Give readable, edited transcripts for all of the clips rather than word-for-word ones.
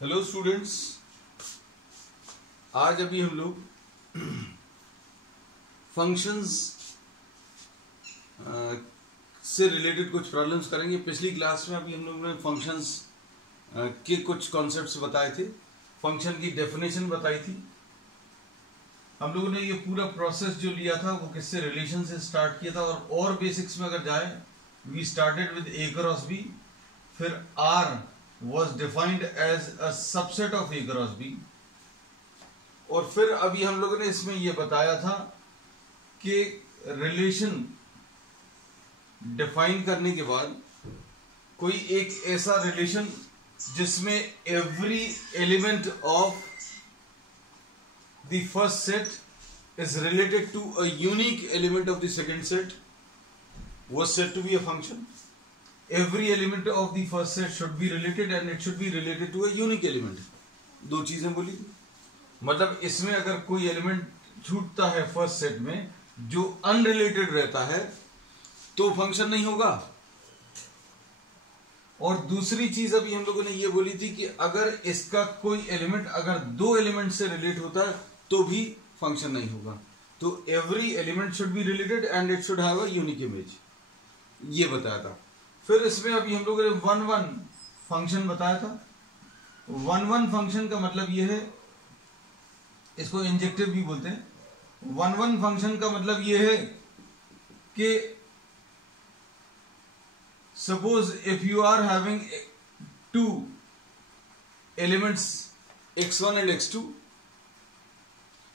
Hello students, आज अभी हम लोग फंक्शंस से रिलेटेड कुछ प्रॉब्लम्स करेंगे। पिछली क्लास में अभी हम लोगों ने फंक्शंस के कुछ कॉन्सेप्ट्स बताए थे, फंक्शन की डेफिनेशन बताई थी। हम लोगों ने ये पूरा प्रोसेस जो लिया था वो किससे, रिलेशन से स्टार्ट किया था। और बेसिक्स में अगर जाए, we started with A cross B, फिर R was defined as a subset of A cross B, और फिर अभी हम लोगों ने इसमें यह बताया था कि रिलेशन डिफाइन करने के बाद कोई एक ऐसा रिलेशन जिसमें every element of the first set is related to a unique element of the second set was said to be a function. Every element of the first set should be related and it should be related to a unique element. दो चीजें बोली, मतलब इसमें अगर कोई element छूटता है first set में जो अनरिलेटेड रहता है तो फंक्शन नहीं होगा। और दूसरी चीज अभी हम लोगों ने ये बोली थी कि अगर इसका कोई एलिमेंट अगर दो एलिमेंट से रिलेट होता है तो भी फंक्शन नहीं होगा। तो every element should be related and it should have a unique image, ये बताया था। फिर इसमें अभी हम लोगों ने वन वन फंक्शन बताया था। वन वन फंक्शन का मतलब यह है, इसको इंजेक्टिव भी बोलते हैं। वन वन फंक्शन का मतलब यह है कि suppose if you are having two elements x1 and x2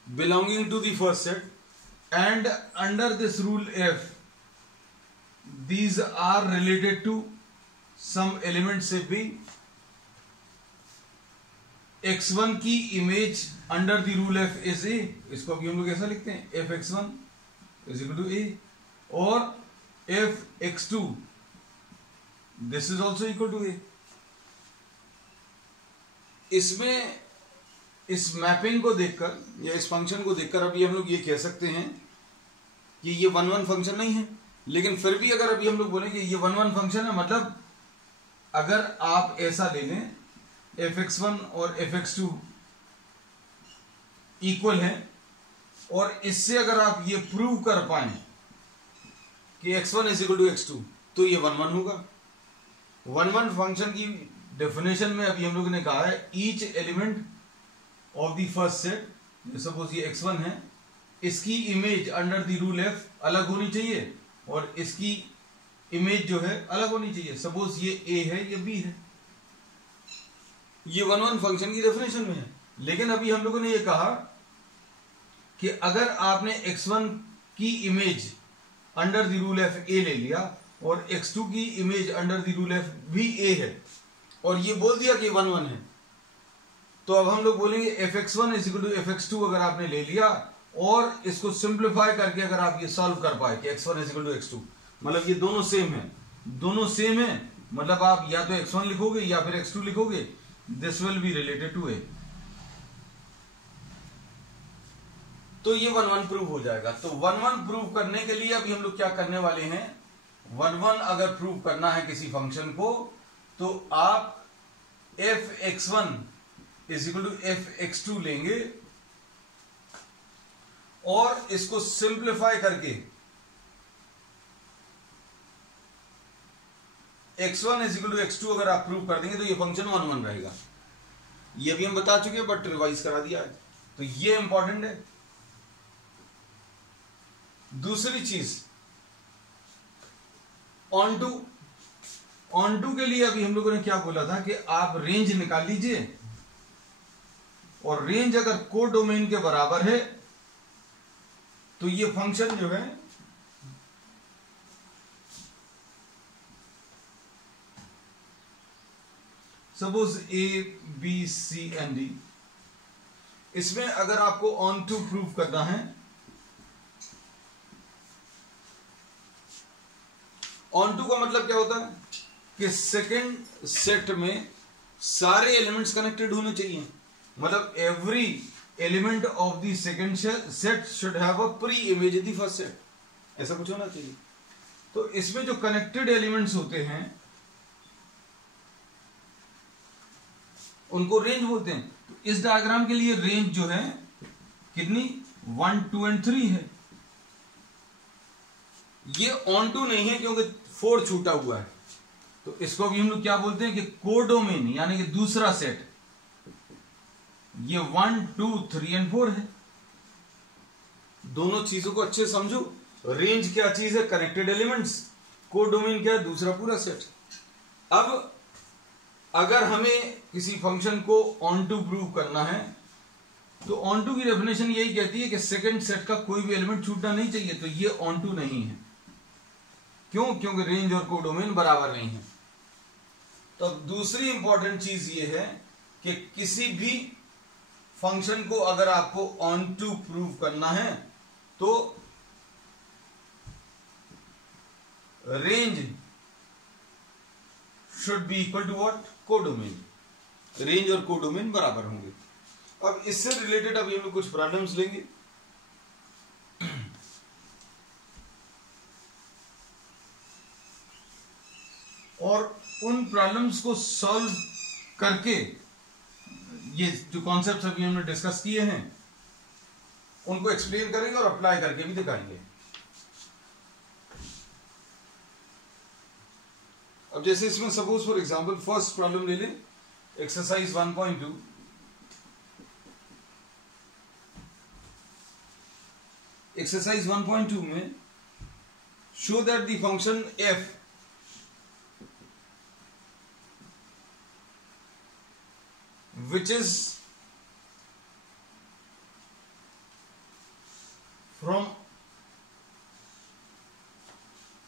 belonging to the first set and under this rule f these are related to some elements से भी x1 की image under the rule f is a, इसको अभी हम लोग ऐसा लिखते हैं f(x1) is equal to a, और f(x2) this is also equal to a। इसमें इस मैपिंग को देखकर या इस फंक्शन को देखकर अभी हम लोग ये कह सकते हैं कि ये वन वन फंक्शन नहीं है। लेकिन फिर भी अगर अभी हम लोग बोलेंगे ये वन वन फंक्शन है, मतलब अगर आप ऐसा ले लें f(x1) और f(x2) इक्वल है और इससे अगर आप ये प्रूव कर पाए कि x1 is equal to x2 तो ये वन वन होगा। वन वन फंक्शन की डेफिनेशन में अभी हम लोग ने कहा है each element of the first set, suppose ये x1 है, इसकी image under the rule f अलग होनी चाहिए और इसकी इमेज जो है अलग होनी चाहिए। सपोज ये a है, ये b है, ये वन वन फंक्शन की डेफिनेशन में है। लेकिन अभी हम लोगों ने ये कहा कि अगर आपने x1 की image under the rule f a ले लिया और x2 की image under the rule f भी a है और ये बोल दिया कि वन वन है, तो अब हम लोग बोलेंगे f(x1) is equal to f(x2) अगर आपने ले लिया और इसको सिंप्लीफाई करके अगर आप ये सॉल्व कर पाए कि x1 is equal to x2, मतलब ये दोनों सेम है, दोनों सेम है, मतलब आप या तो x1 लिखोगे या फिर x2 लिखोगे, this will be related to a, तो ये वन वन प्रूव हो जाएगा। तो वन वन प्रूव करने के लिए अभी हम लोग क्या करने वाले हैं, वन वन अगर प्रूव करना है किसी फंक्शन को तो आप f(x1) is equal to f(x2) लेंगे और इसको सिंप्लीफाई करके x1 is equal to x2 अगर आप प्रूव कर देंगे तो ये फंक्शन वन वन रहेगा। ये भी हम बता चुके हैं बट रिवाइज करा दिया है, तो ये इंपॉर्टेंट है। दूसरी चीज ऑन टू के लिए अभी हम लोगों ने क्या बोला था कि आप रेंज निकाल लीजिए और रेंज अगर कोडोमेन के बराबर है तो ये फंक्शन जो है suppose a b c and d, इसमें अगर आपको ऑन टू प्रूव करना है, ऑन टू का मतलब क्या होता है कि सेकंड सेट में सारे एलिमेंट्स कनेक्टेड होने चाहिए, मतलब every element of the second set should have a pre image in the first set, ऐसा कुछ होना चाहिए। तो इसमें जो कनेक्टेड एलिमेंट्स होते हैं उनको रेंज बोलते हैं। तो इस डायग्राम के लिए रेंज जो है कितनी 1, 2 और 3 है। ये ऑन टू नहीं है क्योंकि 4 छूटा हुआ है, तो इसको भी हम लोग क्या बोलते हैं कि कोडोमेन, यानी कि दूसरा सेट। ये 1, 2, 3 और 4 है। दोनों चीजों को अच्छे समझो। रेंज क्या चीज है? Connected elements. कोडोमेन क्या है? दूसरा पूरा सेट। अब अगर हमें किसी फंक्शन को ऑन टू प्रूव करना है तो ऑन टू की डेफिनेशन यही कहती है कि सेकंड सेट का कोई भी एलिमेंट छूटना नहीं चाहिए। तो ये ऑन टू नहीं है। क्यों? क्योंकि रेंज और कोडोमेन बराबर नहीं है। तो अब दूसरी इंपॉर्टेंट चीज ये है कि किसी भी फंक्शन को अगर आपको ऑन टू प्रूव करना है तो range should be equal to what? Codomain. Range और कोडोमेन बराबर होंगे। अब इससे रिलेटेड अभी हम लोग कुछ प्रॉब्लम्स लेंगे। और उन प्रॉब्लम्स को सॉल्व करके ये जो कॉन्सेप्ट्स अभी हमने डिस्कस किए हैं उनको एक्सप्लेन करेंगे और अप्लाई करके भी दिखाएंगे। अब जैसे इसमें suppose for example first problem ले लें, एक्सरसाइज 1.2। एक्सरसाइज 1.2 में show that the function f which is from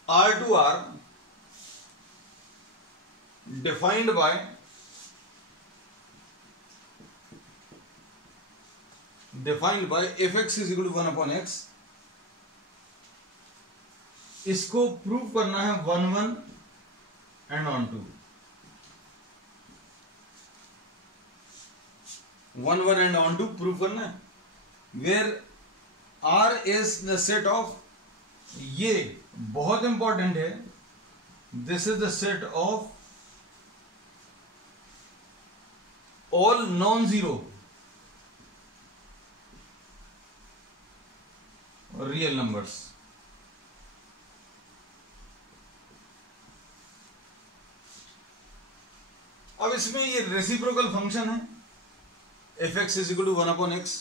R to R defined by fx is equal to 1 upon x। इसको प्रूव करना है 1, 1 and onto. 1, 1 and onto prove करना है, where R is the set of, ये बहुत important है, this is the set of all non zero real numbers. अब इसमें ये रेसिप्रोकल फंक्शन है fx is equal to 1 upon x।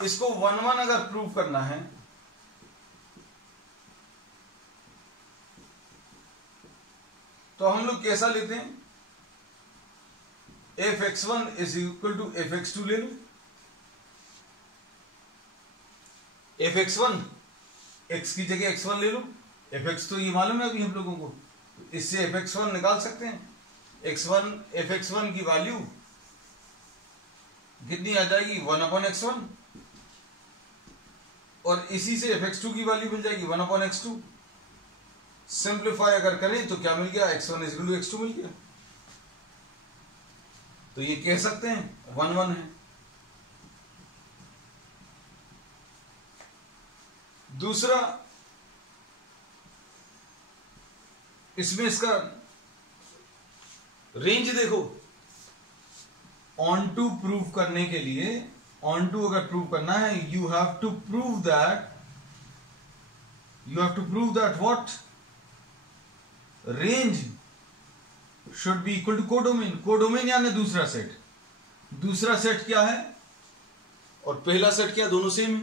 इसको 1, 1 अगर प्रूव करना है तो हम लोग कैसा लेते हैं? fx1 is equal to fx2 ले लो। fx1 x की जगह x1 ले लो। fx तो ये मालूम है अभी हम लोगों को, इससे fx1 निकाल सकते हैं। fx1 की वैल्यू कितनी आ जाएगी? 1 अपॉन x1। और इसी से fx2 की वैल्यू मिल जाएगी 1 अपॉन x2। सिंप्लीफाई अगर करें तो क्या मिल गया? x1 is equal to x2 मिल गया। तो ये कह सकते हैं 1, 1 है। दूसरा, इसमें इसका रेंज देखो। ऑन टू प्रूव करने के लिए, ऑन टू अगर प्रूव करना है, you have to prove that what? Range should be equal to codomain. Codomain यानी दूसरा सेट। दूसरा सेट क्या है और पहला सेट क्या? दोनों सेम है।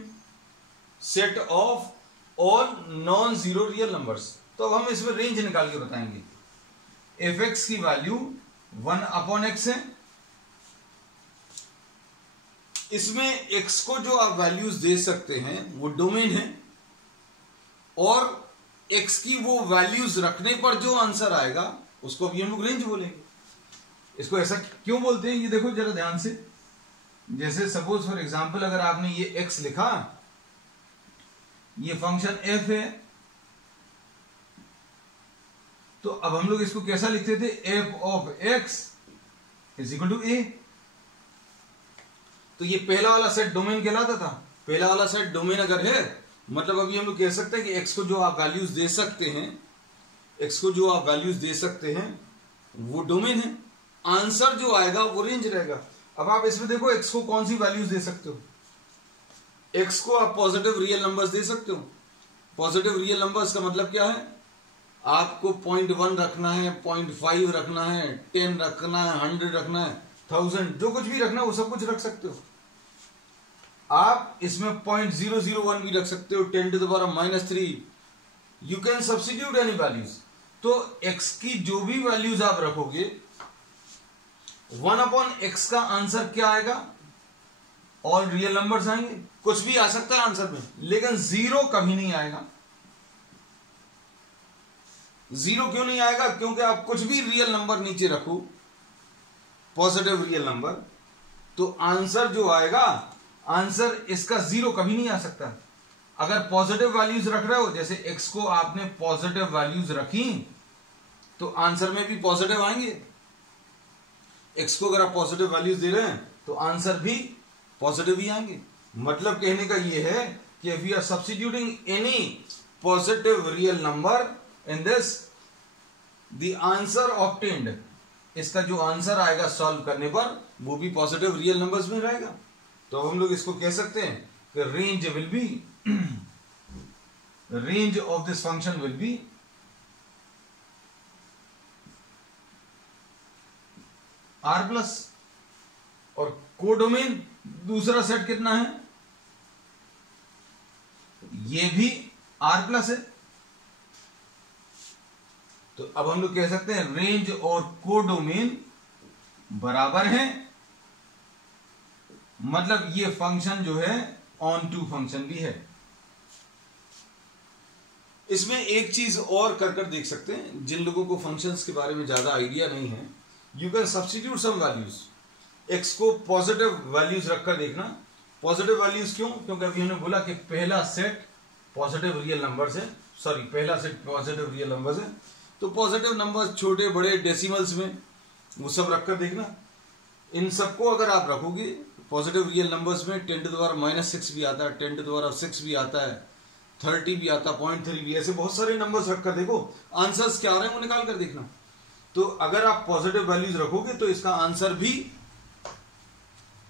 Set of all non zero real numbers. तो अब हम इसमें रेंज निकाल के बताएंगे। fx की वैल्यू 1 अपॉन x है। इसमें x को जो आप वैल्यूज दे सकते हैं वो डोमेन है, और x की वो वैल्यूज रखने पर जो आंसर आएगा उसको भी हम लोग रेंज बोलेंगे। इसको ऐसा क्यों बोलते हैं ये देखो जरा ध्यान से। जैसे सपोज फॉर एग्जांपल अगर आपने ये x लिखा, ये फंक्शन f है, तो अब हम लोग इसको कैसा लिखते थे? f of x is equal to a। तो ये पहला वाला सेट डोमेन कहलाता था। पहला वाला सेट डोमेन अगर है, मतलब अभी हम लोग कह सकते हैं कि x को जो आप वैल्यूज दे सकते हैं, x को जो आप वैल्यूज दे सकते हैं वो डोमेन है। आंसर जो आएगा वो रेंज रहेगा। अब आप इसमें देखो x को कौन सी वैल्यूज दे सकते हो। x को आप पॉजिटिव रियल नंबर्स दे सकते हो। पॉजिटिव रियल नंबर्स का मतलब क्या है, आपको 0.1 रखना है, 0.5 रखना है, 10 रखना है, 100 रखना है, 1000, जो कुछ भी रखना है वो सब कुछ रख सकते हो। आप इसमें 0.001 भी रख सकते हो, 10 to the power -3। You can substitute any values. तो x की जो भी वैल्यूज आप रखोगे 1/x का आंसर क्या आएगा, ऑल रियल नंबर्स आएंगे। कुछ भी आ सकता है आंसर में, लेकिन 0 कभी नहीं आएगा। 0 क्यों नहीं आएगा, क्योंकि आप कुछ भी रियल नंबर नीचे रखो, पॉजिटिव रियल नंबर, तो आंसर जो आएगा, आंसर इसका 0 कभी नहीं आ सकता। अगर पॉजिटिव वैल्यूज रख रहे हो, जैसे x को आपने पॉजिटिव वैल्यूज रखी, तो आंसर में भी पॉजिटिव आएंगे। x को अगर आप पॉजिटिव वैल्यूज दे रहे हैं तो आंसर भी पॉजिटिव ही आएंगे। मतलब कहने का यह है कि if we are substituting any positive real number in this, the answer obtained, इसका जो आंसर आएगा सॉल्व करने पर वो भी पॉजिटिव रियल नंबर्स में रहेगा। तो अब हम लोग इसको कह सकते हैं कि range will be range of this function will be R plus, और कोडोमेन दूसरा सेट कितना है, ये भी आर प्लस है। तो अब हम लोग कह सकते हैं रेंज और कोडोमेन बराबर हैं, मतलब ये फंक्शन जो है ऑन टू फंक्शन भी है। इसमें एक चीज और कर देख सकते हैं, जिन लोगों को फंक्शंस के बारे में ज्यादा आइडिया नहीं है, you can substitute some values. x को पॉजिटिव वैल्यूज रखकर देखना। पॉजिटिव वैल्यूज क्यों, क्योंकि अभी हमने बोला कि पहला सेट पॉजिटिव रियल नंबर्स है, पहला सेट पॉजिटिव रियल नंबर्स है। तो पॉजिटिव नंबर्स छोटे बड़े डेसिमल्स में वो सब रखकर देखना। इन सबको अगर आप रखोगे पॉजिटिव रियल नंबर्स में, 10 to the power -6 भी आता है, 10 to the power 6 भी आता है, 30 भी आता है, 0.3 भी, ऐसे बहुत सारे नंबर्स रखकर देखो आंसर्स क्या आ रहे हैं वो निकाल कर देखना। तो अगर आप पॉजिटिव वैल्यूज रखोगे तो इसका आंसर भी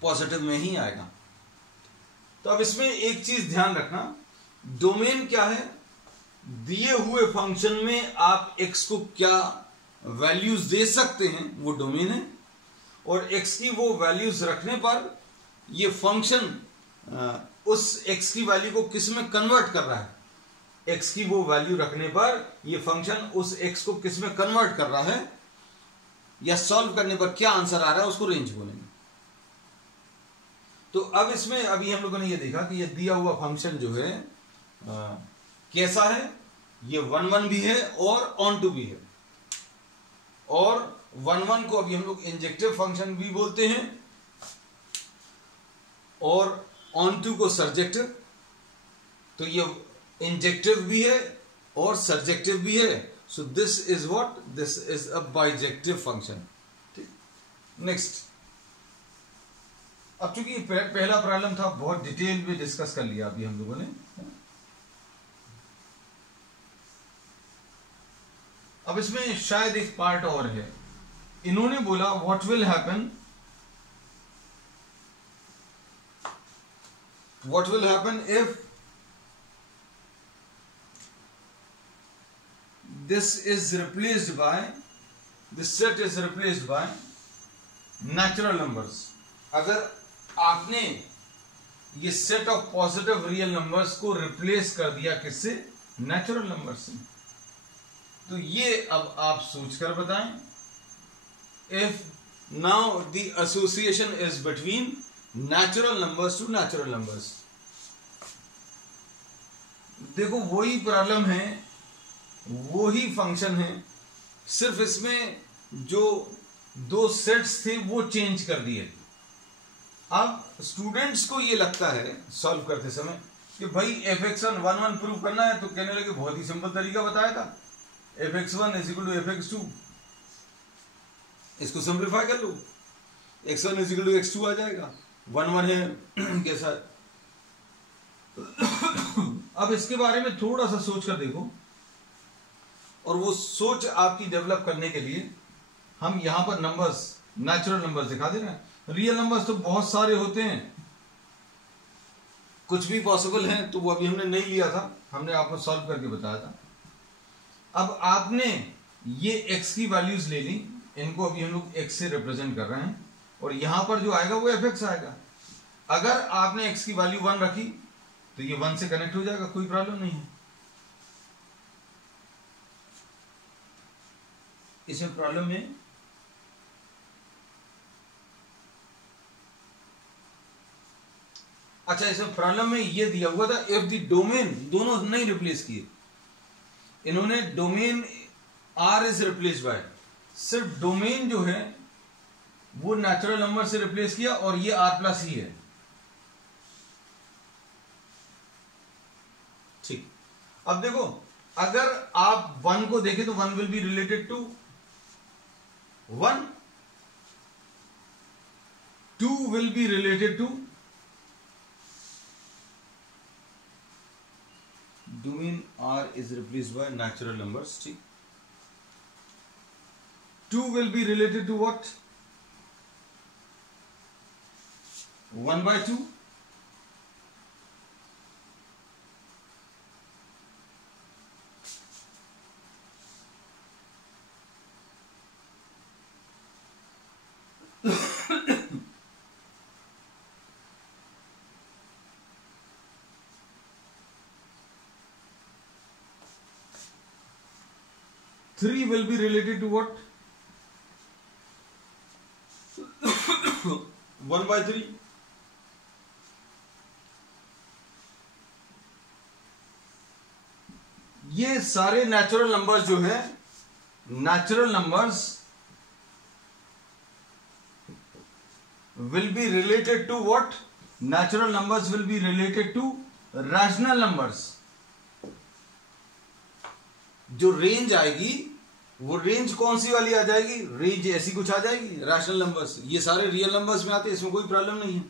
पॉजिटिव में ही आएगा। तो अब इसमें एक चीज ध्यान रखना, डोमेन क्या है, दिए हुए फंक्शन में आप x को क्या वैल्यूज दे सकते हैं वो डोमेन है, और x की वो वैल्यूज रखने पर ये फंक्शन उस x की वैल्यू को किस में कन्वर्ट कर रहा है। x की वो वैल्यू रखने पर ये फंक्शन उस x को किस में कन्वर्ट कर रहा है, या सॉल्व करने पर क्या आंसर आ रहा है, उसको रेंज बोलेंगे। तो अब इसमें अभी हम लोगों ने ये देखा कि ये दिया हुआ फंक्शन जो है कैसा है, ये 1 1 भी है और ऑन टू भी है, और 1 1 को अभी हम लोग इंजेक्टिव फंक्शन भी बोलते हैं, और ऑन टू को सर्जेक्टिव। तो ये इंजेक्टिव भी है और सर्जेक्टिव भी है। So this is what, this is a bijective function. ठीक, नेक्स्ट। अब चूंकि पहला प्रॉब्लम था, बहुत डिटेल में डिस्कस कर लिया अभी हम लोगों ने। अब इसमें शायद एक पार्ट और है। इन्होंने बोला what will happen, what will happen if this is replaced by, this set is replaced by natural numbers। अगर आपने ये set of positive real numbers को रिप्लेस कर दिया किससे, नेचुरल नंबर से। तो ये अब आप सोचकर बताएं, if now the association is between natural numbers to natural numbers. देखो वही प्रॉब्लम है, वही फंक्शन है, सिर्फ इसमें जो दो सेट्स थे वो चेंज कर दिए। अब स्टूडेंट्स को ये लगता है सॉल्व करते समय कि भाई fx1 1 1 प्रूव करना है, तो कहने लगे बहुत ही सिंपल तरीका बताया था, fx1 = fx2, इसको सिंप्लीफाई कर लो, x1 = x2 आ जाएगा, 1 1 है कैसा। अब इसके बारे में थोड़ा सा सोच कर देखो, और वो सोच आपकी डेवलप करने के लिए हम यहां पर नंबर्स नेचुरल नंबर्स दिखा दे रहा है। रियल नंबर्स तो बहुत सारे होते हैं, कुछ भी पॉसिबल है, तो वो अभी हमने नहीं लिया था, हमने आपको सॉल्व करके बताया था। अब आपने ये x की वैल्यूज ले ली, इनको अभी हम लोग x से रिप्रेजेंट कर रहे हैं, और यहां पर जो आएगा वो fx आएगा। अगर आपने x की वैल्यू 1 रखी तो ये 1 से कनेक्ट हो जाएगा, कोई प्रॉब्लम नहीं है, इसमें प्रॉब्लम है। अच्छा, इसमें प्रॉब्लम में ये दिया हुआ था इफ द डोमेन, दोनों नहीं रिप्लेस किए इन्होंने, domain r is replace by, सिर्फ डोमेन जो है वो नेचुरल नंबर से रिप्लेस किया, और ये r प्लस ही है। ठीक, अब देखो, अगर आप 1 को देखें तो 1 will be related to 1, 2 will be related to, domain r is replaced by natural numbers, ठीक। 2 will be related to what? 1/2, three will be related to what? 1/3, ये सारे नेचुरल नंबर्स जो है, natural numbers will be related to what? Natural numbers will be related to rational numbers। जो range आएगी वो range कौन सी वाली आ जाएगी? रेंज ऐसी कुछ आ जाएगी, रैशनल नंबर्स। ये सारे रियल नंबर्स में आते हैं, इसमें कोई प्रॉब्लम नहीं है।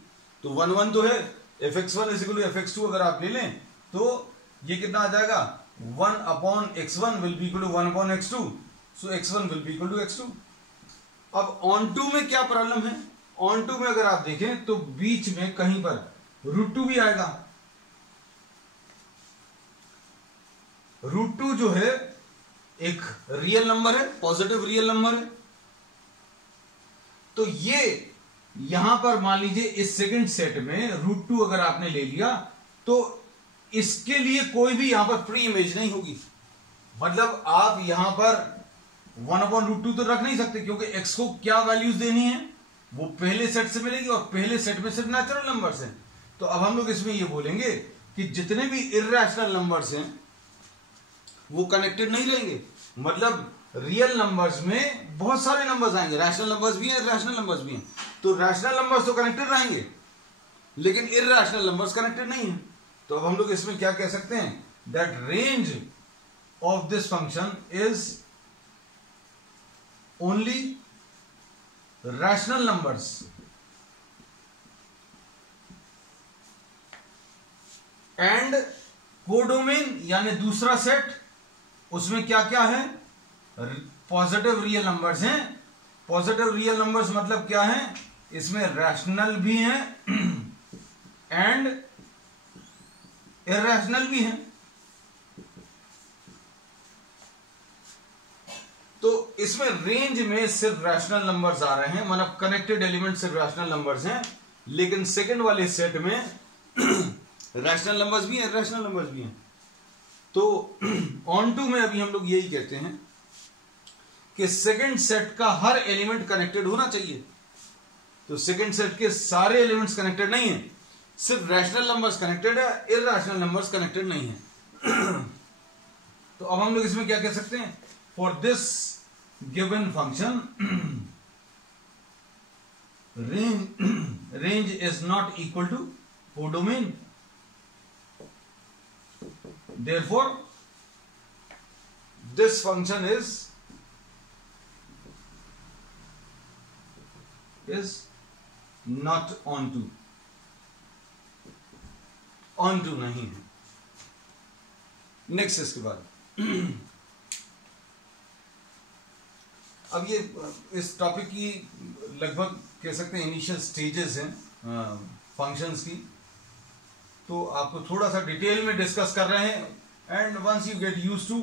तो 1 1 तो है, fx1 = fx2 अगर आप ले लें तो ये कितना आ जाएगा? 1/x1 will be equal to 1/x2, so x1 will be equal to x2। अब ऑन टू में क्या प्रॉब्लम है? ऑन टू में अगर आप देखें तो बीच में कहीं पर √2 भी आएगा। √2 जो है एक रियल नंबर है, पॉजिटिव रियल नंबर है। तो ये यहां पर मान लीजिए इस सेकंड सेट में √2 अगर आपने ले लिया तो इसके लिए कोई भी यहां पर फ्री इमेज नहीं होगी। मतलब आप यहां पर 1/√2 तो रख नहीं सकते, क्योंकि x को क्या वैल्यूज देनी है वो पहले सेट से मिलेगी, और पहले सेट में सिर्फ नेचुरल नंबर्स हैं। तो अब हम लोग इसमें ये बोलेंगे कि जितने भी इर्रेशनल नंबर्स हैं वो कनेक्टेड नहीं रहेंगे। मतलब रियल नंबर्स में बहुत सारे नंबर्स आएंगे, रैशनल नंबर्स भी हैं, इर्रेशनल नंबर्स भी हैं। तो रैशनल नंबर्स तो कनेक्टेड रहेंगे, लेकिन इर्रेशनल नंबर्स कनेक्टेड नहीं है। तो अब हम लोग इसमें क्या कह सकते हैं? That range of this function is only rational numbers and codomain, यानी दूसरा सेट, उसमें क्या क्या है? पॉजिटिव रियल नंबर्स हैं। पॉजिटिव रियल नंबर्स मतलब क्या है? इसमें रैशनल भी हैं एंड इर्रेशनल भी हैं। तो इसमें रेंज में सिर्फ रैशनल नंबर्स आ रहे हैं, मतलब कनेक्टेड एलिमेंट सिर्फ रैशनल नंबर्स हैं। लेकिन सेकंड वाले सेट में रैशनल नंबर्स भी हैं, इर्रेशनल नंबर्स भी हैं। तो ऑन टू में अभी हम लोग यही कहते हैं कि सेकंड सेट का हर एलिमेंट कनेक्टेड होना चाहिए। तो सेकंड सेट के सारे एलिमेंट्स कनेक्टेड नहीं है, सिर्फ रैशनल नंबर्स कनेक्टेड है, इर्रेशनल नंबर्स कनेक्टेड नहीं है। तो अब हम लोग इसमें क्या कह सकते हैं? For this given function range is not equal to codomain, therefore this function is not onto, onto नहीं है। नेक्स्ट इसके बाद अब ये इस टॉपिक की लगभग कह सकते हैं इनिशियल स्टेजेस हैं फंक्शंस की, तो आपको थोड़ा सा डिटेल में डिस्कस कर रहे हैं and once you get used to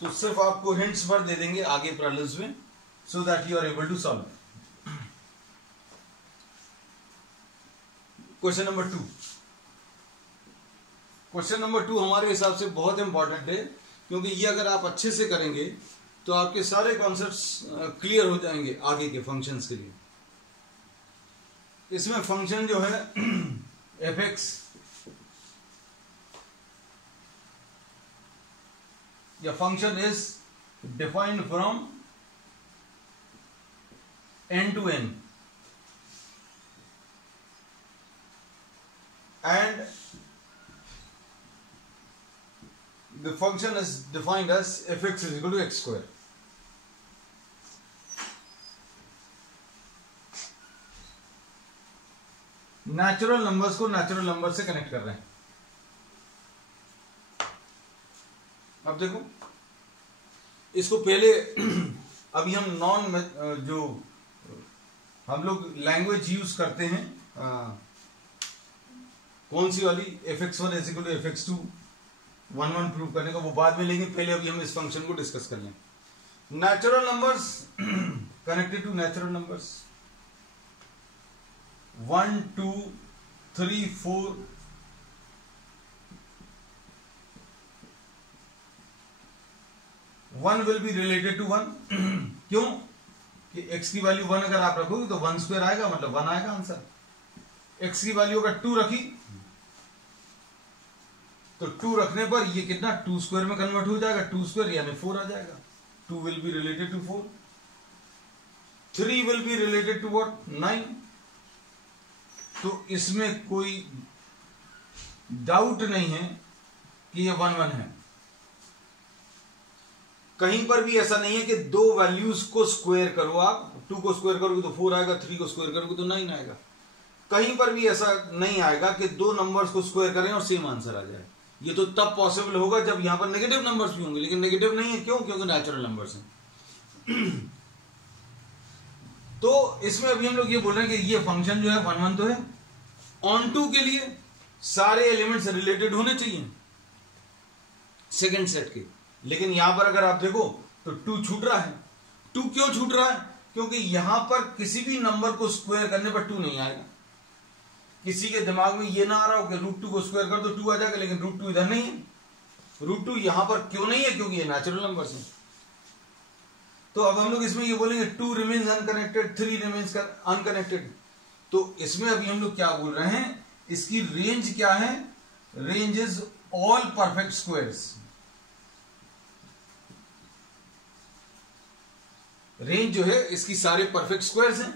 तो सिर्फ आपको हिंट्स भर दे देंगे आगे प्रॉब्लम्स में so that you are able to solve. Question number 2। Question number 2 हमारे हिसाब से बहुत इंपॉर्टेंट है, क्योंकि ये अगर आप अच्छे से करेंगे तो आपके सारे कॉन्सेप्ट्स क्लियर हो जाएंगे आगे के फंक्शंस के लिए। इसमें फंक्शन जो है fx या function is defined from n to n and the function is defined as fx is equal to x square. Natural numbers को नेचुरल नंबर से कनेक्ट कर रहे हैं। अब देखो इसको पहले अभी हम जो हम लोग लैंग्वेज यूज करते हैं कौन सी वाली fx1 is equal to fx2 1 prove करने का, वो बाद में लेंगे। पहले अभी हम इस फंक्शन को डिस्कस कर लें। Natural numbers connected to natural numbers 1 2 3 4 1 will be related to 1 क्यों कि x की वैल्यू 1 अगर आप रखोगे तो 1 स्क्वायर आएगा, मतलब 1 आएगा आंसर। x की वैल्यू अगर 2 रखी तो 2 रखने पर ये कितना 2 स्क्वायर में कन्वर्ट हो जाएगा, 2 स्क्वायर यानी 4 आ जाएगा। 2 will be related to 4। 3 will be related to what 9। तो इसमें कोई डाउट नहीं है कि ये 1 1 है। कहीं पर भी ऐसा नहीं है कि दो वैल्यूज को स्क्वायर करो, आप 2 को स्क्वायर करोगे तो 4 आएगा, 3 को स्क्वायर करोगे तो 9 आएगा। कहीं पर भी ऐसा नहीं आएगा कि दो नंबर्स को स्क्वायर करें और सेम आंसर आ जाए। ये तो तब पॉसिबल होगा जब यहां पर नेगेटिव नंबर्स भी होंगे, लेकिन नेगेटिव नहीं है। क्यों? क्योंकि नेचुरल नंबर्स हैं। तो इसमें अभी हम लोग ये बोल रहे हैं कि ये फंक्शन जो है 1 1 तो है। ऑन टू के लिए सारे एलिमेंट्स रिलेटेड होने चाहिए सेकेंड सेट के, लेकिन यहां पर अगर आप देखो तो 2 छूट रहा है। 2 क्यों छूट रहा है? क्योंकि यहां पर किसी भी नंबर को स्क्वायर करने पर 2 नहीं आएगा। किसी के दिमाग में ये ना आ रहा हो कि √2 को स्क्वायर कर दो 2 आ जाएगा, लेकिन √2 इधर नहीं है। √2 यहां पर क्यों नहीं है? क्योंकि ये नेचुरल नंबर्स हैं। तो अब हम लोग इसमें ये बोलेंगे 2 रिमेन्स अनकनेक्टेड, 3 रिमेन्स अनकनेक्टेड। तो इसमें अभी हम लोग क्या बोल रहे हैं, इसकी रेंज क्या है? Range is all perfect squares. Range जो है इसकी सारे परफेक्ट स्क्वायर्स हैं।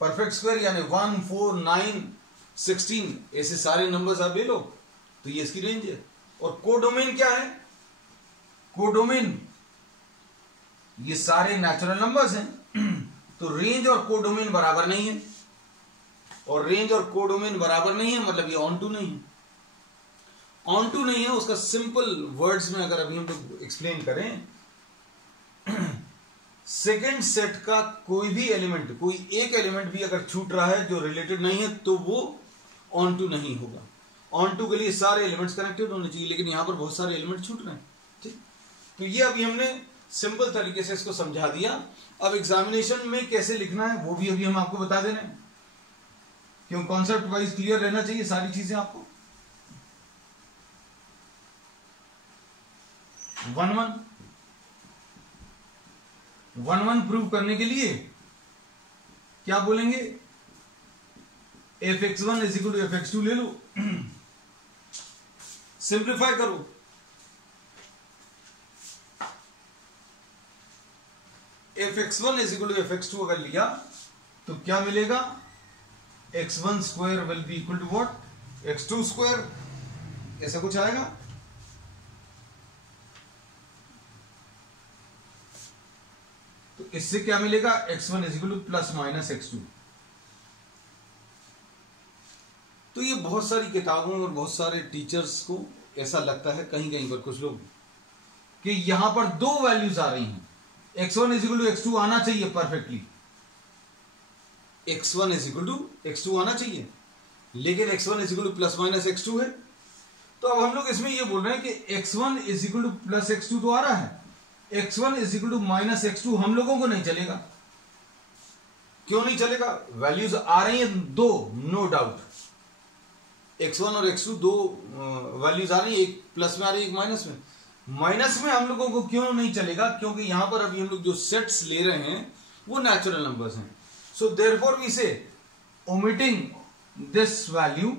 परफेक्ट स्क्वायर यानी 1 4 9 16 ऐसे सारे नंबर्स आप ले लो तो ये इसकी रेंज है। और कोडोमेन क्या है? कोडोमेन ये सारे नेचुरल नंबर्स हैं। तो रेंज और कोडोमेन बराबर नहीं है, और रेंज और कोडोमेन बराबर नहीं है मतलब ये ऑन टू नहीं है। ऑन टू नहीं है उसका सिंपल वर्ड्स में अगर अभी हम लोग एक्सप्लेन करें, सेकेंड सेट का कोई भी एलिमेंट, कोई एक एलिमेंट भी अगर छूट रहा है जो रिलेटेड नहीं है तो वो ऑन टू नहीं होगा। ऑन टू के लिए सारे एलिमेंट्स कनेक्टेड होने चाहिए, लेकिन यहां पर बहुत सारे एलिमेंट छूट रहे हैं। ठीक, तो ये अभी हमने सिंपल तरीके से इसको समझा दिया। अब एग्जामिनेशन में कैसे लिखना है वो भी अभी हम आपको बता दे रहे हैं, क्यों कॉन्सेप्ट वाइज क्लियर रहना चाहिए सारी चीजें आपको। 1 1 प्रूव करने के लिए क्या बोलेंगे? fx1 is equal to fx2 ले लो, सिंप्लीफाई करो। fx1 is equal to fx2 अगर लिया तो क्या मिलेगा? x1 square will be equal to what? x2 square, ऐसा कुछ आएगा। तो इससे क्या मिलेगा? x1 is equal to plus minus x2। तो ये बहुत सारी किताबों और बहुत सारे टीचर्स को ऐसा लगता है कहीं कहीं पर कुछ लोग कि यहां पर दो वैल्यूज आ रही हैं, x1 is equal to x2 आना चाहिए perfectly, x1 is equal to x2 आना चाहिए, लेकिन x1 is equal to plus minus x2 है। तो अब हम लोग इसमें ये बोल रहे हैं कि x1 is equal to plus x2 तो आ रहा है, x1 is equal to minus x2 हम लोगों को नहीं चलेगा। क्यों नहीं चलेगा? वैल्यूज आ रही हैं दो, नो डाउट, x1 और x2 दो वैल्यूज आ रही है, एक प्लस में आ रही है एक माइनस में। माइनस में हम लोगों को क्यों नहीं चलेगा? क्योंकि यहां पर अभी हम लोग जो सेट्स ले रहे हैं वो नेचुरल नंबर्स हैं। सो देयरफॉर वी से ओमिटिंग दिस वैल्यू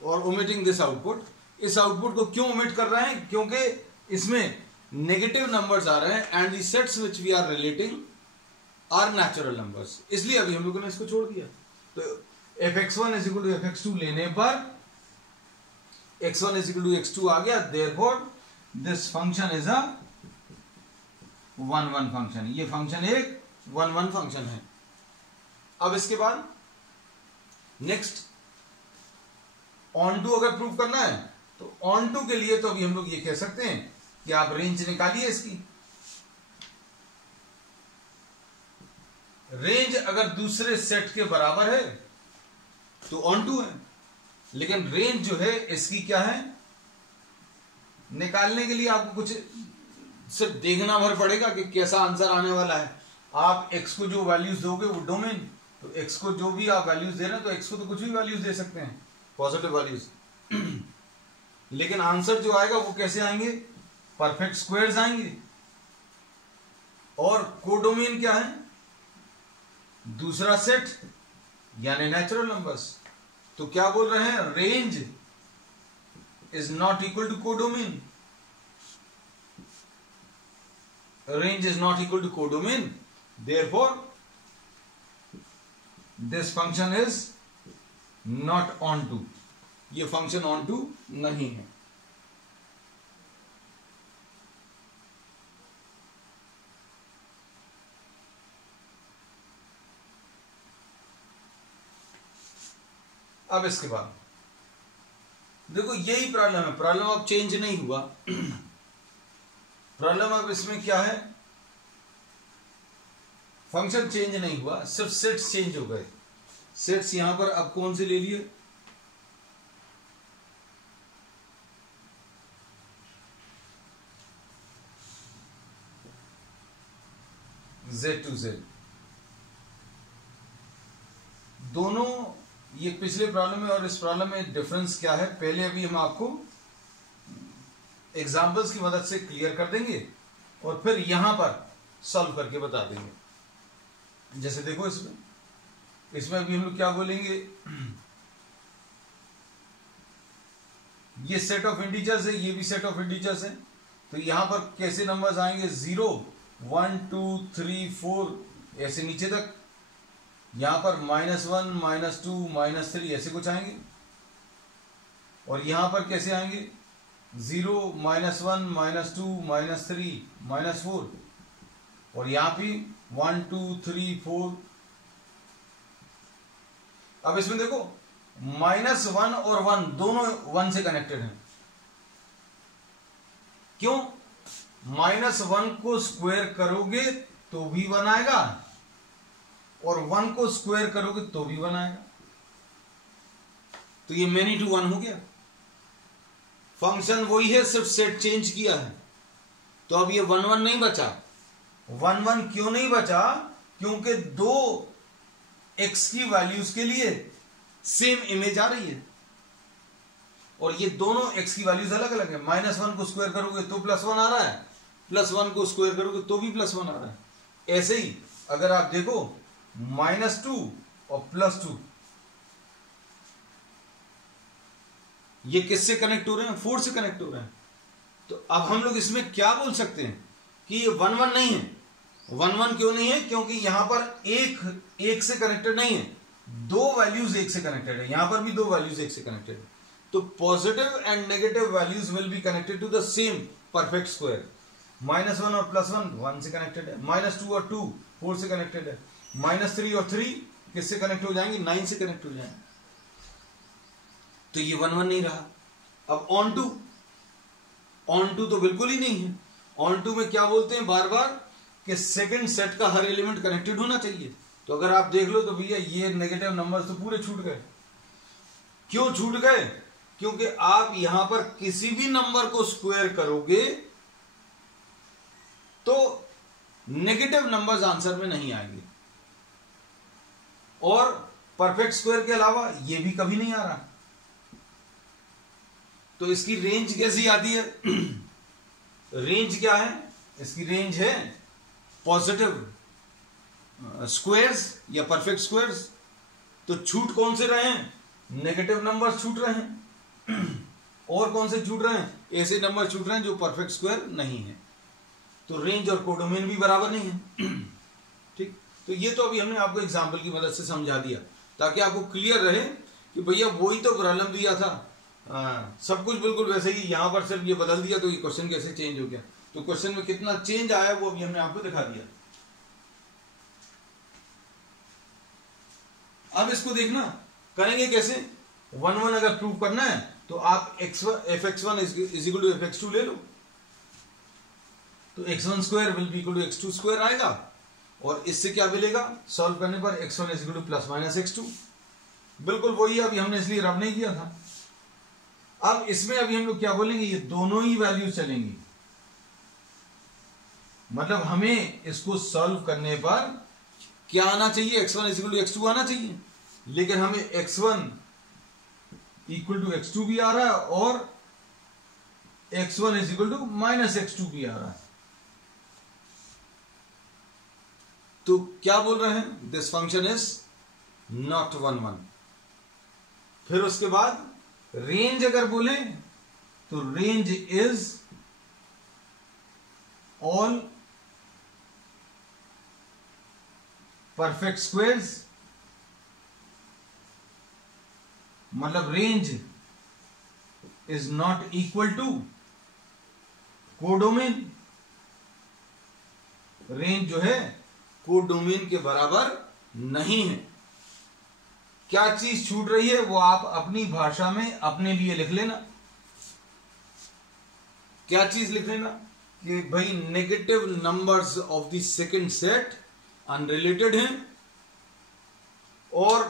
और ओमिटिंग दिस आउटपुट। इस आउटपुट को क्यों ओमिट कर रहे हैं? क्योंकि इसमें नेगेटिव नंबर्स आ रहे हैं and the sets which we are relating are natural numbers, इसलिए अभी हम लोगों ने इसको छोड़ दिया। तो fx1 is equal to fx2 लेने पर x1 is equal to x2 आ गया, therefore this function is a 1-1 function. ये फंक्शन एक 1-1 फंक्शन है। अब इसके बाद नेक्स्ट ऑन टू अगर प्रूव करना है तो ऑन टू के लिए तो अभी हम लोग ये कह सकते हैं कि आप रेंज निकालिए इसकी। रेंज अगर दूसरे सेट के बराबर है तो ऑन टू है, लेकिन रेंज जो है इसकी क्या है, निकालने के लिए आपको कुछ सिर्फ देखना भर पड़ेगा कि कैसा आंसर आने वाला है। आप x को जो वैल्यूज दोगे वो डोमेन, तो x को जो भी आप वैल्यूज दे रहे हैं तो x को तो कुछ भी वैल्यूज दे सकते हैं, पॉजिटिव वैल्यूज, लेकिन आंसर जो आएगा वो कैसे आएंगे, परफेक्ट स्क्वायर्स आएंगे। और कोडोमेन क्या है, दूसरा सेट यानी नेचुरल नंबर्स। तो क्या बोल रहे हैं, range is not equal to codomain, range is not equal to codomain, therefore this function is not onto, ये फंक्शन ऑन टू नहीं है। अब इसके बाद देखो यही प्रॉब्लम है, प्रॉब्लम अब चेंज नहीं हुआ। प्रॉब्लम अब इसमें क्या है, फंक्शन चेंज नहीं हुआ, सिर्फ सेट्स चेंज हो गए। सेट्स यहां पर अब कौन से ले लिए, Z to Z, दोनों। ये पिछले प्रॉब्लम में और इस प्रॉब्लम में डिफरेंस क्या है, पहले अभी हम आपको एग्जांपल्स की मदद से क्लियर कर देंगे और फिर यहां पर सॉल्व करके बता देंगे। जैसे देखो इसमें अभी हम लोग क्या बोलेंगे, ये सेट ऑफ इंटीजर्स है, ये भी सेट ऑफ इंटीजर्स है, तो यहां पर कैसे नंबर्स आएंगे, 0 1 2 3 4 ऐसे नीचे तक, यहां पर -1 -2 -3 ऐसे कुछ आएंगे। और यहां पर कैसे आएंगे, 0 -1 -2 -3 -4, और यहां भी 1 2 3 4। अब इसमें देखो -1 और 1 दोनों 1 से कनेक्टेड हैं। क्यों? -1 को स्क्वायर करोगे तो भी 1 आएगा और 1 को स्क्वायर करोगे तो भी 1 आएगा, तो ये मेनी टू 1 हो गया। फंक्शन वही है, सिर्फ सेट चेंज किया है। तो अब ये 1 1 नहीं बचा। 1 1 क्यों नहीं बचा? क्योंकि दो x की वैल्यूज के लिए सेम इमेज आ रही है और ये दोनों x की वैल्यूज अलग अलग है। -1 को स्क्वायर करोगे तो +1 आ रहा है, +1 को स्क्वायर करोगे तो भी +1 आ रहा है। ऐसे ही अगर आप देखो -2 और +2 ये किससे कनेक्ट हो रहे हैं, 4 से कनेक्ट हो रहे हैं। तो अब हम लोग इसमें क्या बोल सकते हैं कि ये 1 1 नहीं है। 1 1 क्यों नहीं है? क्योंकि यहां पर एक से कनेक्टेड नहीं है, दो वैल्यूज एक से कनेक्टेड है, यहां पर भी दो वैल्यूज एक से कनेक्टेड है। तो positive and negative values will be connected to the same perfect square. -1 और +1 1 से कनेक्टेड है, -2 और 2 4 से कनेक्टेड है, -3 और 3 किससे कनेक्ट हो जाएंगे, 9 से कनेक्ट हो जाएंगे। तो ये 1 1 नहीं रहा। अब ऑन टू तो बिल्कुल ही नहीं है। ऑन टू में क्या बोलते हैं बार बार कि सेकंड सेट का हर एलिमेंट कनेक्टेड होना चाहिए। तो अगर आप देख लो तो भैया ये नेगेटिव नंबर्स तो पूरे छूट गए। क्यों छूट गए? क्योंकि आप यहां पर किसी भी नंबर को स्क्वायर करोगे तो नेगेटिव नंबर्स आंसर में नहीं आएंगे, और परफेक्ट स्क्वायर के अलावा ये भी कभी नहीं आ रहा। तो इसकी रेंज कैसी आती है? रेंज क्या है? इसकी रेंज है पॉजिटिव स्क्वायर्स या परफेक्ट स्क्वायर्स। तो छूट कौन से रहे हैं? नेगेटिव नंबर छूट रहे हैं। और कौन से छूट रहे हैं? ऐसे नंबर छूट रहे हैं जो परफेक्ट स्क्वायर नहीं है। तो रेंज और कोडोमेन भी बराबर नहीं है। ठीक, तो ये तो अभी हमने आपको एग्जांपल की मदद से समझा दिया ताकि आपको क्लियर रहे कि भैया वही तो प्रॉब्लम दिया था, सब कुछ बिल्कुल वैसे ही, यहां पर सिर्फ ये बदल दिया तो ये क्वेश्चन कैसे चेंज हो गया। तो क्वेश्चन में कितना चेंज आया वो अभी हमने आपको दिखा दिया। अब इसको देखना करेंगे कैसे। 1 अगर प्रूव करना है तो आप fx1 is equal to fx2 ले लो, तो x1 square will be equal to x2 square आएगा, और इससे क्या मिलेगा सॉल्व करने पर x1 is equal to plus minus x2। बिल्कुल वही अभी हमने इसलिए रब नहीं किया था। अब इसमें अभी हम लोग क्या बोलेंगे, ये दोनों ही वैल्यूज चलेंगी। मतलब हमें इसको सॉल्व करने पर क्या आना चाहिए, x1 is equal to x2 आना चाहिए, लेकिन हमें x1 इक्वल टू x2 भी आ रहा है और x1 is equal to minus x2 भी आ रहा है। तो क्या बोल रहे हैं, दिस फंक्शन इज नॉट 1 फिर उसके बाद रेंज अगर बोले तो range is all perfect squares. मतलब range is not equal to codomain. Range जो है कोडोमेन के बराबर नहीं है। क्या चीज छूट रही है वो आप अपनी भाषा में अपने लिए लिख लेना। क्या चीज लिख लेना कि भाई negative numbers of the second set unrelated हैं, और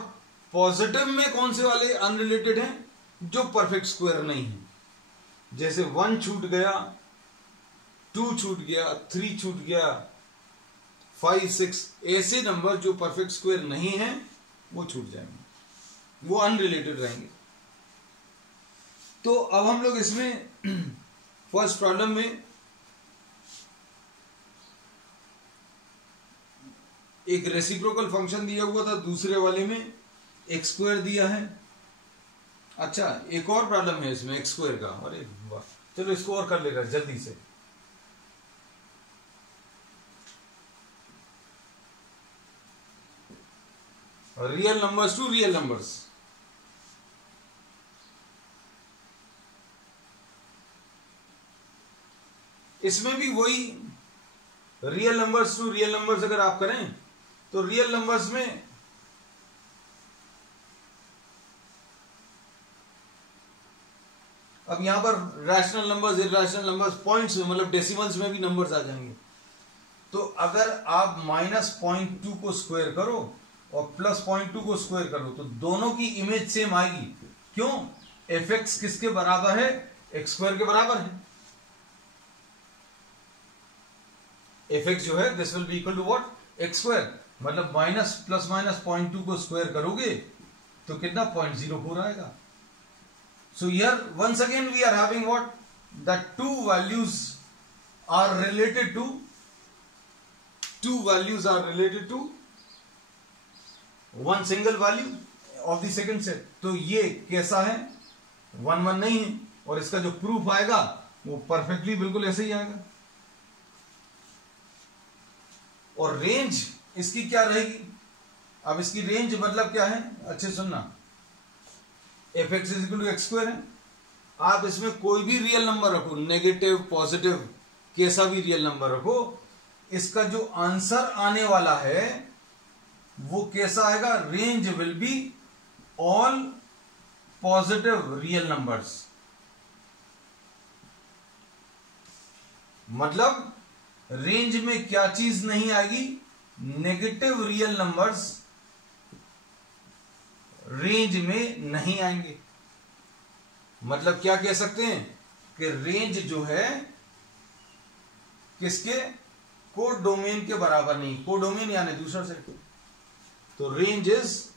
पॉजिटिव में कौन से वाले अनरिलेटेड हैं, जो परफेक्ट स्क्वायर नहीं है। जैसे 1 छूट गया, 2 छूट गया, 3 छूट गया, 5, 6, ऐसे नंबर जो परफेक्ट स्क्वायर नहीं है वो छूट जाएंगे, वो अनरिलेटेड रहेंगे। तो अब हम लोग इसमें फर्स्ट प्रॉब्लम में एक रेसिप्रोकल फंक्शन दिया हुआ था, दूसरे वाले में एक्स स्क्वायर दिया है। अच्छा, एक और प्रॉब्लम है इसमें एक्स स्क्वायर का। अरे वाह, चलो इसको और कर लेगा जल्दी से। Real numbers to real numbers. इसमें भी वही real numbers to real numbers अगर आप करें तो रियल नंबर्स में अब यहां पर rational numbers, irrational numbers, points में मतलब डेसिमल्स में भी नंबर्स आ जाएंगे। तो अगर आप -0.2 को स्क्वायर करो और +0.2 को स्क्वायर करो तो दोनों की इमेज सेम आएगी। क्यों? fx किसके बराबर है? x स्क्वायर के बराबर है। fx जो है this will be equal to what? x square. मतलब -+-0.2 को स्क्वायर करोगे तो कितना 0.04 आएगा। So here once again we are having what? That two values are related to one single value of the second set. तो ये कैसा है? 1 1 नहीं है, और इसका जो प्रूफ आएगा वो परफेक्टली बिल्कुल ऐसे ही आएगा। और रेंज इसकी क्या रहेगी? अब इसकी रेंज मतलब क्या है, अच्छे सुनना। fx is equal to X square है। आप इसमें कोई भी रियल नंबर रखो, नेगेटिव, पॉजिटिव, कैसा भी रियल नंबर रखो, इसका जो आंसर आने वाला है वो कैसा आएगा? Range will be all positive real numbers. मतलब रेंज में क्या चीज नहीं आएगी? नेगेटिव रियल नंबर्स रेंज में नहीं आएंगे। मतलब क्या कह सकते हैं कि रेंज जो है किसके? कोडोमेन के बराबर नहीं। कोडोमेन यानी दूसरा सेट। तो range is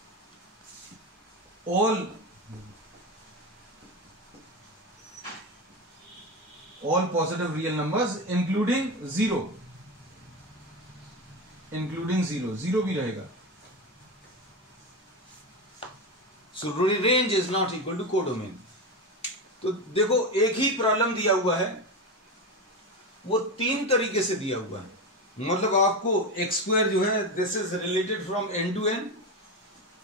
all positive real numbers including zero. Zero भी रहेगा। So range is not equal to codomain. तो देखो एक ही प्रॉब्लम दिया हुआ है, वो तीन तरीके से दिया हुआ है। मतलब आपको एक्स स्क्वायर जो है this is related from N to N,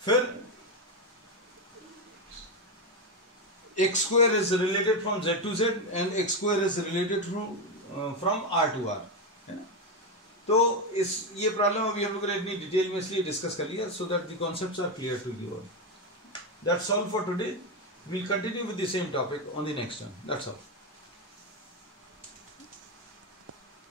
फिर X square is related from Z to Z and X square is related from R to R, है ना। तो ये प्रॉब्लम अभी हम लोगों ने इतनी डिटेल में इसलिए डिस्कस कर लिया so that the concepts are clear to you all. That's all for today. We'll continue with the same topic on the next one. That's all.